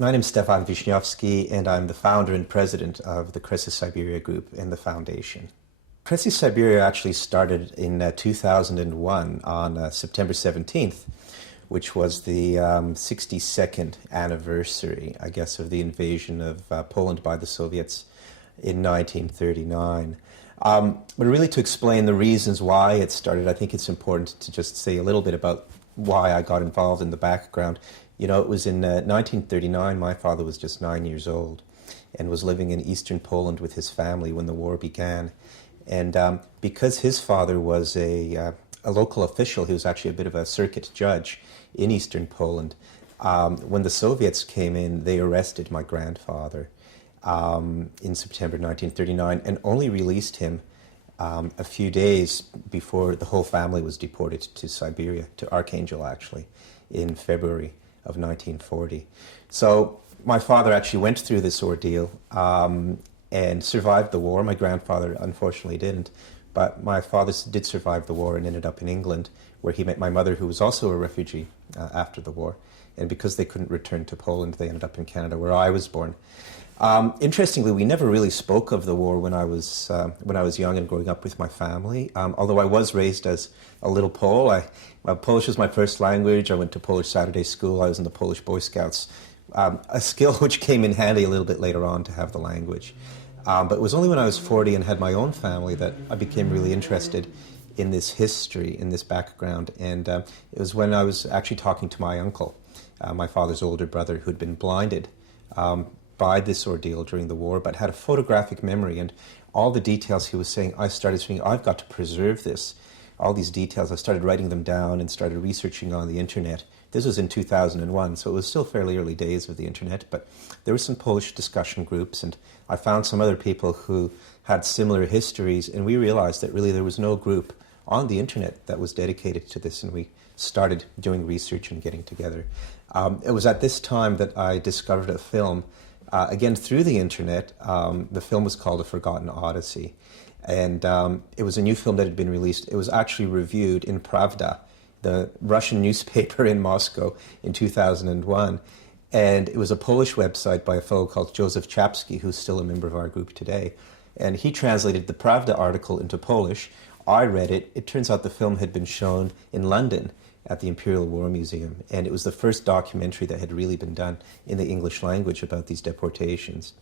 My name is Stefan Wisniowski, and I'm the founder and president of the Kresy-Siberia Group and the foundation. Kresy-Siberia actually started in 2001 on September 17th, which was the 62nd anniversary, I guess, of the invasion of Poland by the Soviets in 1939. But really, to explain the reasons why it started, I think it's important to just say a little bit about why I got involved in the background. You know, it was in 1939, my father was just 9 years old and was living in eastern Poland with his family when the war began. And because his father was a local official, he was actually a bit of a circuit judge in eastern Poland, when the Soviets came in, they arrested my grandfather in September 1939 and only released him a few days before the whole family was deported to Siberia, to Archangel actually, in February of 1940. So my father actually went through this ordeal and survived the war. My grandfather unfortunately didn't, but my father did survive the war and ended up in England, where he met my mother, who was also a refugee after the war. And because they couldn't return to Poland, they ended up in Canada, where I was born. Interestingly, we never really spoke of the war when I was young and growing up with my family. Although I was raised as a little Pole, Polish was my first language. I went to Polish Saturday school. I was in the Polish Boy Scouts, a skill which came in handy a little bit later on to have the language. But it was only when I was 40 and had my own family that I became really interested in this history, in this background. And it was when I was actually talking to my uncle, my father's older brother, who'd been blinded by this ordeal during the war, but had a photographic memory, and all the details he was saying, I started saying, I've got to preserve this. All these details, I started writing them down and started researching on the internet. This was in 2001, so it was still fairly early days of the internet, but there were some Polish discussion groups, and I found some other people who had similar histories, and we realized that really there was no group on the internet that was dedicated to this, and we started doing research and getting together. It was at this time that I discovered a film, again through the internet. The film was called A Forgotten Odyssey, and it was a new film that had been released. It was actually reviewed in Pravda, the Russian newspaper in Moscow, in 2001, and it was a Polish website by a fellow called Joseph Chapski, who's still a member of our group today, and he translated the Pravda article into Polish. I read it. It turns out the film had been shown in London at the Imperial War Museum, and it was the first documentary that had really been done in the English language about these deportations.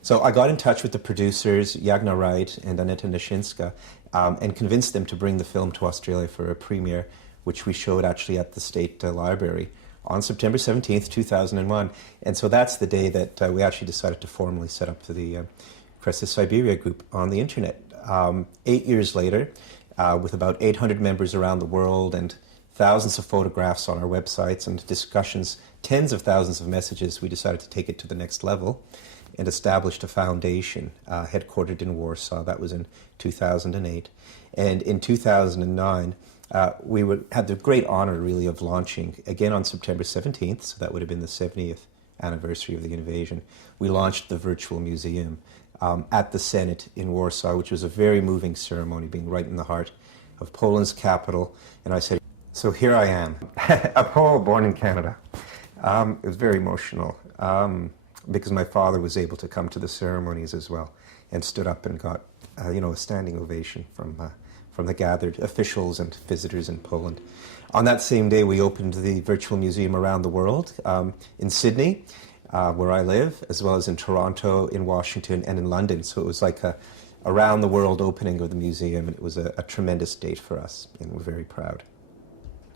So I got in touch with the producers, Jagna Wright and Aneta Nishinska, and convinced them to bring the film to Australia for a premiere, which we showed actually at the State Library on September 17th, 2001. And so that's the day that we actually decided to formally set up the Kresy-Siberia Group on the internet. 8 years later, with about 800 members around the world and thousands of photographs on our websites and discussions, tens of thousands of messages, we decided to take it to the next level and established a foundation headquartered in Warsaw. That was in 2008. And in 2009, we had the great honor, really, of launching, again on September 17th, so that would have been the 70th anniversary of the invasion. We launched the virtual museum at the Senate in Warsaw, which was a very moving ceremony, being right in the heart of Poland's capital. And I said, so here I am, a Pole born in Canada. It was very emotional because my father was able to come to the ceremonies as well and stood up and got a standing ovation from the gathered officials and visitors in Poland. On that same day, we opened the virtual museum around the world, in Sydney, where I live, as well as in Toronto, in Washington, and in London. So it was like a around the world opening of the museum, and it was a tremendous date for us, and we're very proud.